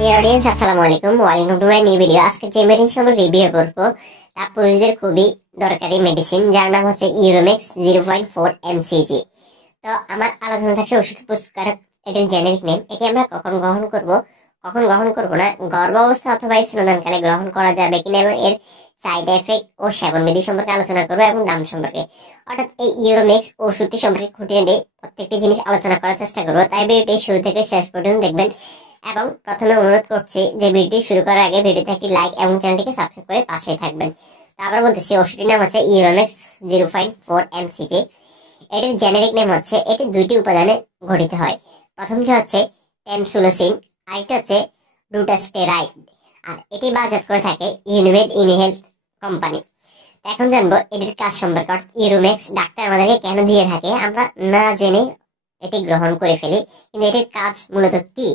Dear audience, আসসালামু আলাইকুম। Welcome to my new video. আজকে যে মেডিসিন আমরা রিভিউ করব তা পুরুষদের খুবই দরকারি মেডিসিন, যার নাম হচ্ছে ইউরোমেক্স 0.4 mcg। তো আমার আলোচনা থাকছে ওষুধ পুরস্কারক, এটির জেনেরিক নেম। এটি আমরা কখন গ্রহণ করব, কখন গ্রহণ করব না, গর্ভাবস্থা অথবা স্তনদানকালে গ্রহণ করা যাবে কিনা এবং এর সাইড এফেক্ট ও সেবন বিধি সম্পর্কে আলোচনা করবো এবং দাম সম্পর্কে। অর্থাৎ এই ইউরোমেক্স ওষুধটি সম্পর্কে খুঁটিনাটি প্রত্যেকটি জিনিস আলোচনা করার চেষ্টা করবো, তাই ভিডিওটি শুরু থেকে শেষ পর্যন্ত দেখবেন। এবং প্রথমে অনুরোধ করছি যে ভিডিওটি শুরু করার আগে ভিডিওতে একটি লাইক এবং চ্যানেলটিকে সাবস্ক্রাইব করে পাশেই থাকবেন। তো আবার বলতেছি, ওষুধটির নাম হচ্ছে ইউরোমেক্স 0.4 mcg। এটির জেনেরিক নেম হচ্ছে, এটি দুইটি উপাদানে গঠিত হয়। প্রথমটি হচ্ছে টেমসুলোসিন, আরেকটি হচ্ছে ডুটাস্টেরাইড, আর এটি বাজার করে থাকে ইউনিমেড ইনহেলথ কোম্পানি। এখন জানবো এটির কাজ সম্পর্কে। অর্থাৎ ইউরোমেক্স ডাক্তার আমাদেরকে কেন দিয়ে থাকে, আমরা না জেনে এটি গ্রহণ করে ফেলি, কিন্তু এটির কাজ মূলত কি,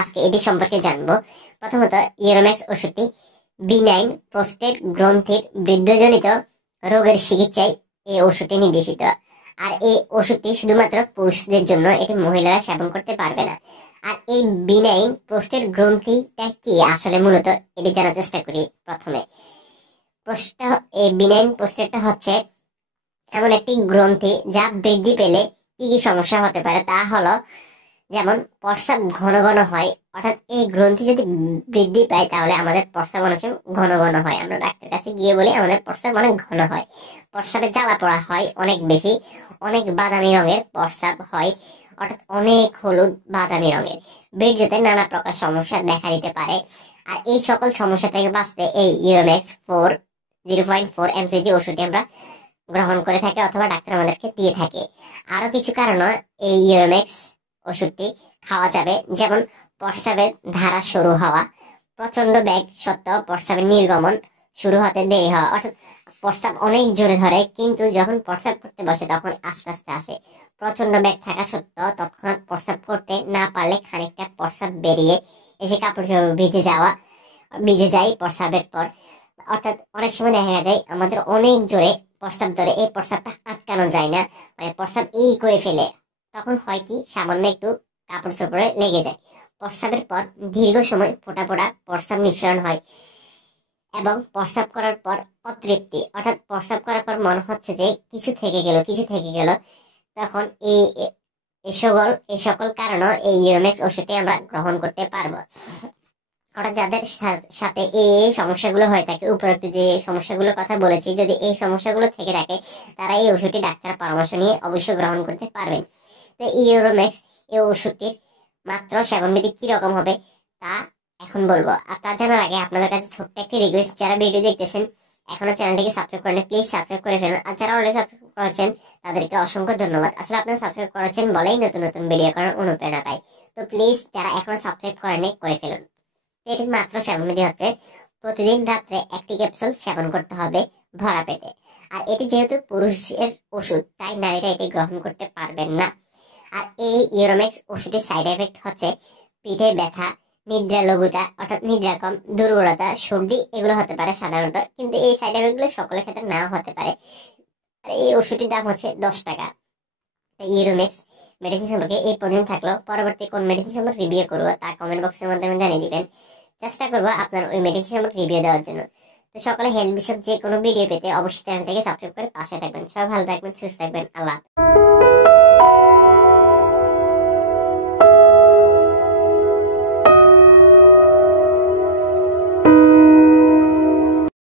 আজকে এটি সম্পর্কে জানবো। প্রথমত, ইউরোমেক্স ওষুধটি বিনাইন প্রোস্টেট গ্রন্থির বৃদ্ধজনিত রোগের চিকিৎসায় এই ওষুধটি নির্দেশিত। আর এই ওষুধটি শুধুমাত্র পুরুষদের জন্য, এটি মহিলারা সেবন করতে পারবে না। আর এই বিনাইন প্রোস্টেট গ্রন্থিটা কি আসলে, মূলত এটি জানার চেষ্টা করি। প্রথমে এই বিনাইন প্রোস্টেটটা হচ্ছে এমন একটি গ্রন্থি যা বৃদ্ধি পেলে কি কি সমস্যা হতে পারে, তা হলো যেমন প্রস্রাব ঘন ঘন হয়। অর্থাৎ এই গ্রন্থি যদি বৃদ্ধি পায় তাহলে আমাদের প্রস্রাব অনেক সময় ঘন ঘন হয়। আমরা ডাক্তারের কাছে গিয়ে বলি আমাদের প্রস্রাব অনেক ঘন হয়, প্রস্রাবে জ্বালা পোড়া হয় অনেক বেশি, অনেক বাদামি রঙের প্রস্রাব হয়, অর্থাৎ অনেক হলুদ বাদামি রঙের। বীর্যতে নানা প্রকার সমস্যা দেখা দিতে পারে। আর এই সকল সমস্যা থেকে বাঁচতে এই ইউরোমেক্স 0.4 mcg ওষুধটি আমরা গ্রহণ করে থাকি অথবা ডাক্তার আমাদেরকে দিয়ে থাকে। আরো কিছু কারণ এই ইউরোমেক্স ওষুধটি খাওয়া যাবে, যেমন প্রস্রাবের ধারা শুরু হওয়া, প্রচন্ড বেগ সত্ত্বেও প্রস্রাবের নির্গমন শুরু হতে দেরি হওয়া। অর্থাৎ প্রস্রাব অনেক জোরে ধরে, কিন্তু যখন প্রস্রাব করতে বসে তখন আস্তে আস্তে আসে। প্রচন্ড বেগ থাকা সত্ত্বেও তৎক্ষণাৎ প্রস্রাব করতে না পারলে খানিকটা প্রস্রাব বেরিয়ে এসে কাপড় চোপড় ভিজে যায় প্রস্রাবের পর। অর্থাৎ অনেক সময় দেখা যায় আমাদের অনেক জোরে প্রস্রাব ধরে, এই প্রস্রাবটা আটকানো যায় না, মানে প্রস্রাব করে ফেলে। তখন হয় কি, সামান্য একটু কাপড় চোপড়ে লেগে যায়। প্রস্রাবের পর দীর্ঘ সময় ফোটা ফোটা প্রস্রাব নিঃসরণ হয় এবং প্রস্রাব করার পর অতৃপ্তি, অর্থাৎ প্রস্রাব করার পর মনে হচ্ছে যে কিছু থেকে গেল। তখন এই সকল কারণে এই ইউরোমেক্স ওষুধটি আমরা গ্রহণ করতে পারবো। অর্থাৎ যাদের সাথে এই সমস্যাগুলো হয়ে থাকে, উপরোক্ত যে সমস্যাগুলোর কথা বলেছি, যদি এই সমস্যাগুলো থেকে থাকে তারা এই ওষুধটি ডাক্তারের পরামর্শ নিয়ে অবশ্যই গ্রহণ করতে পারবেন। তো ইউরোমেক্স এই ওষুধটির মাত্র সেবনবিধি কি রকম হবে তা এখন বলবো। আর তা জানার আগে আপনাদের কাছে ছোট্ট একটি রিকোয়েস্ট, যারা ভিডিও দেখতেছেন এখনো চ্যানেলটিকে সাবস্ক্রাইব করেন, প্লিজ সাবস্ক্রাইব করে ফেলুন। আর যারা অলরেডি সাবস্ক্রাইব করেছেন তাদেরকে অসংখ্য ধন্যবাদ। আসলে আপনারা সাবস্ক্রাইব করেছেন বলেই নতুন নতুন ভিডিও করার অনুপ্রেরণা পাই। তো প্লিজ যারা এখনো সাবস্ক্রাইব করেনি করে ফেলুন। এটির মাত্র সেবনবিধি হচ্ছে, প্রতিদিন রাত্রে একটি ক্যাপসুল সেবন করতে হবে ভরা পেটে। আর এটি যেহেতু পুরুষের ওষুধ, তাই নারীরা এটি গ্রহণ করতে পারবেন না। আর এই ইউরোমেক্স ওষুধের সাইড এফেক্ট হচ্ছে পিঠে ব্যথা, নিদ্রা লঘুতা, অর্থাৎ নিদ্রা কম, দুর্বলতা, সর্দি, এগুলো হতে পারে সাধারণত, কিন্তু এই সাইড এফেক্ট গুলো সকলের ক্ষেত্রে নাও হতে পারে। আর এই ওষুধটির দাম হচ্ছে 10 টাকা। ইউরোমেক্স মেডিসিন সম্পর্কে এই পর্যন্ত থাকলো। পরবর্তী কোন মেডিসিন সম্পর্কে রিভিউ করবো তা কমেন্ট বক্সের মাধ্যমে জানিয়ে দিবেন। চেষ্টা করবো আপনার ওই মেডিসিন সম্পর্কে রিভিউ দেওয়ার জন্য। তো সকালে হেলথ বিষয়ক যে কোনো ভিডিও পেতে অবশ্যই চ্যানেলটাকে সাবস্ক্রাইব করে পাশে থাকবেন। সবাই ভালো থাকবেন, সুস্থ থাকবেন। আল্লাহ।